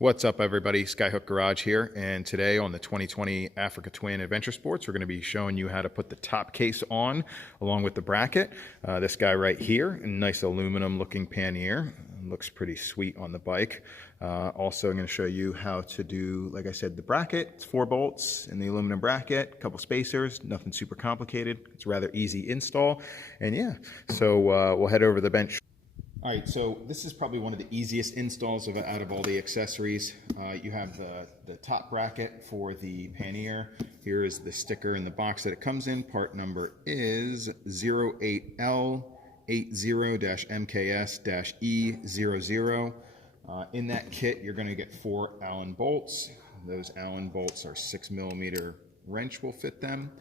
What's up, everybody? Skyhook Garage here, and today on the 2020 Africa Twin Adventure Sports, we're going to be showing you how to put the top case on along with the bracket. This guy right here, a nice aluminum looking pannier, looks pretty sweet on the bike. Also, I'm going to show you how to do, like I said, the bracket. It's 4 bolts in the aluminum bracket, a couple spacers, nothing super complicated. It's a rather easy install, and yeah, so we'll head over to the bench. All right, so this is probably one of the easiest installs out of all the accessories. You have the top bracket for the pannier. Here is the sticker in the box that it comes in. Part number is 08L80-MKS-E00. In that kit, you're going to get 4 Allen bolts. Those Allen bolts are 6mm wrench will fit them.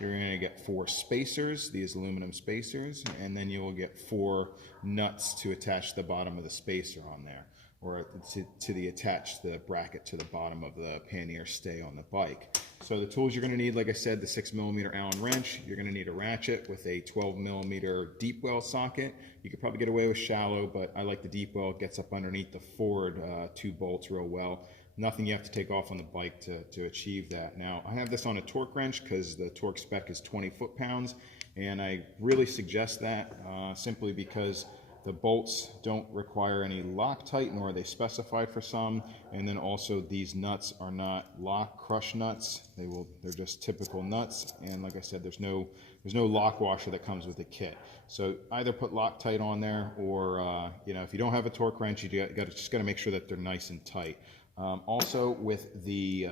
You're going to get 4 spacers, these aluminum spacers, and then you will get 4 nuts to attach the bottom of the spacer on there, or to attach the bracket to the bottom of the pannier stay on the bike. So the tools you're going to need, like I said, the 6mm Allen wrench. You're going to need a ratchet with a 12mm deep well socket. You could probably get away with shallow, but I like the deep well. It gets up underneath the forward 2 bolts real well. Nothing you have to take off on the bike to achieve that. Now, I have this on a torque wrench because the torque spec is 20 foot-pounds, and I really suggest that simply because the bolts don't require any Loctite, nor are they specified for some, and then also these nuts are not lock crush nuts. They're just typical nuts, and like I said, there's no lock washer that comes with the kit. So either put Loctite on there, or if you don't have a torque wrench, you just got to make sure that they're nice and tight. Also with the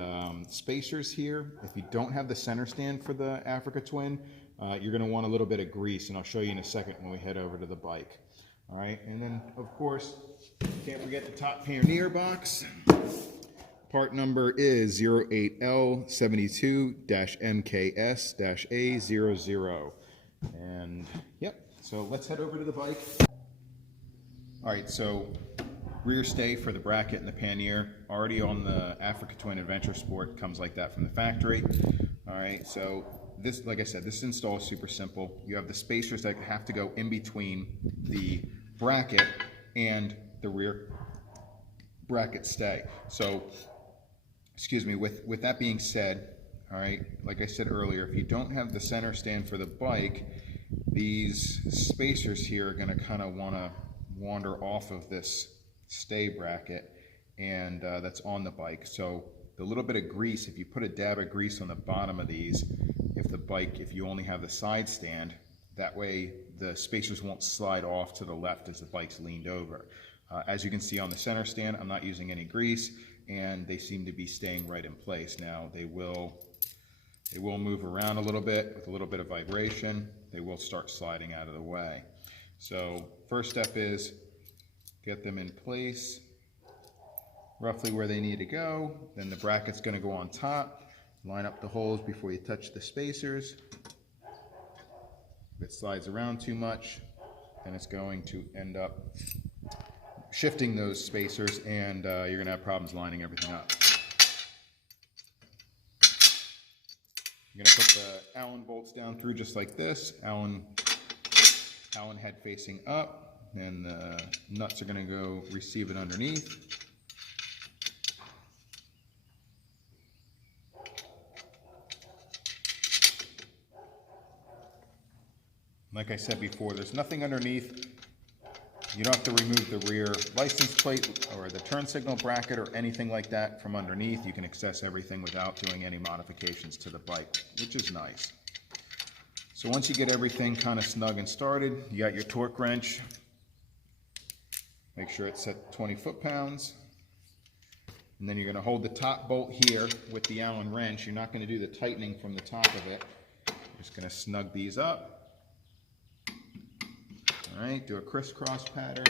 spacers here, if you don't have the center stand for the Africa Twin, you're going to want a little bit of grease, and I'll show you in a second when we head over to the bike. All right, and then of course, can't forget the top pannier box. Part number is 08L72-MKS-A00. And yep, so let's head over to the bike. All right, so rear stay for the bracket and the pannier, already on the Africa Twin Adventure Sport, comes like that from the factory. All right, so this, like I said, this install is super simple. You have the spacers that have to go in between the bracket and the rear bracket stay. So, excuse me, with that being said, all right, like I said earlier, if you don't have the center stand for the bike, these spacers here are gonna kind of wanna wander off of this stay bracket, and that's on the bike. So the little bit of grease, if you put a dab of grease on the bottom of these, if you only have the side stand, that way the spacers won't slide off to the left as the bike's leaned over. As you can see on the center stand, I'm not using any grease, and they seem to be staying right in place. Now they will move around a little bit with a little bit of vibration. They will start sliding out of the way. So first step is get them in place roughly where they need to go. Then the bracket's going to go on top. Line up the holes before you touch the spacers. If it slides around too much, then it's going to end up shifting those spacers, and you're going to have problems lining everything up. You're going to put the Allen bolts down through just like this. Allen head facing up, and the nuts are going to go receive it underneath. Like I said before, there's nothing underneath. You don't have to remove the rear license plate or the turn signal bracket or anything like that from underneath. You can access everything without doing any modifications to the bike, which is nice. So once you get everything kind of snug and started, you got your torque wrench. Make sure it's set 20 foot-pounds. And then you're going to hold the top bolt here with the Allen wrench. You're not going to do the tightening from the top of it. You're just going to snug these up. All right, do a crisscross pattern.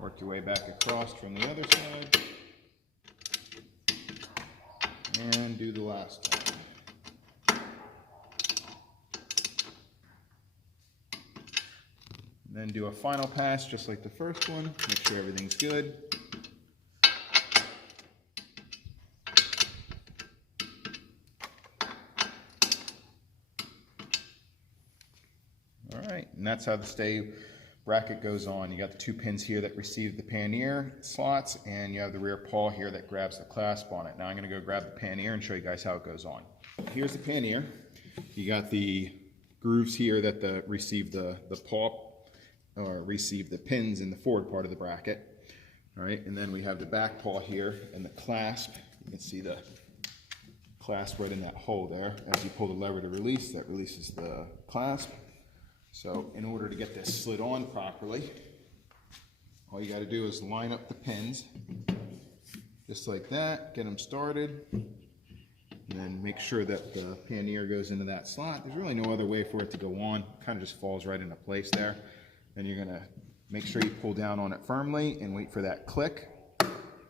Work your way back across from the other side. And do the last time. Then do a final pass just like the first one. Make sure everything's good. All right, and that's how the stay bracket goes on. You got the 2 pins here that receive the pannier slots, and you have the rear pawl here that grabs the clasp on it. Now I'm going to go grab the pannier and show you guys how it goes on. Here's the pannier. You got the grooves here that receive the paw, or receive the pins in the forward part of the bracket. All right, and then we have the back paw here and the clasp. You can see the clasp right in that hole there. As you pull the lever to release, that releases the clasp. So in order to get this slid on properly, all you got to do is line up the pins just like that, get them started, and then make sure that the pannier goes into that slot. There's really no other way for it to go on. It kind of just falls right into place there. Then you're going to make sure you pull down on it firmly and wait for that click,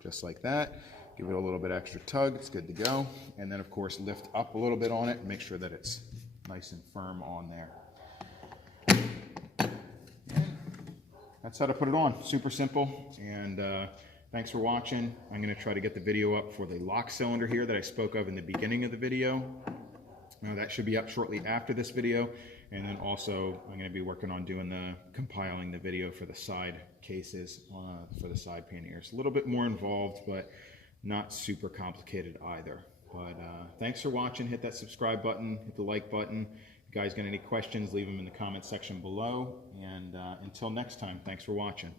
just like that. Give it a little bit extra tug, it's good to go. And then of course lift up a little bit on it and make sure that it's nice and firm on there. And that's how to put it on, super simple. And thanks for watching. I'm gonna try to get the video up for the lock cylinder here that I spoke of in the beginning of the video. That should be up shortly after this video. And then also I'm going to be working on compiling the video for the side cases, for the side panniers. A little bit more involved, but not super complicated either. But thanks for watching. Hit that subscribe button, hit the like button. If you guys got any questions, leave them in the comment section below. And until next time, thanks for watching.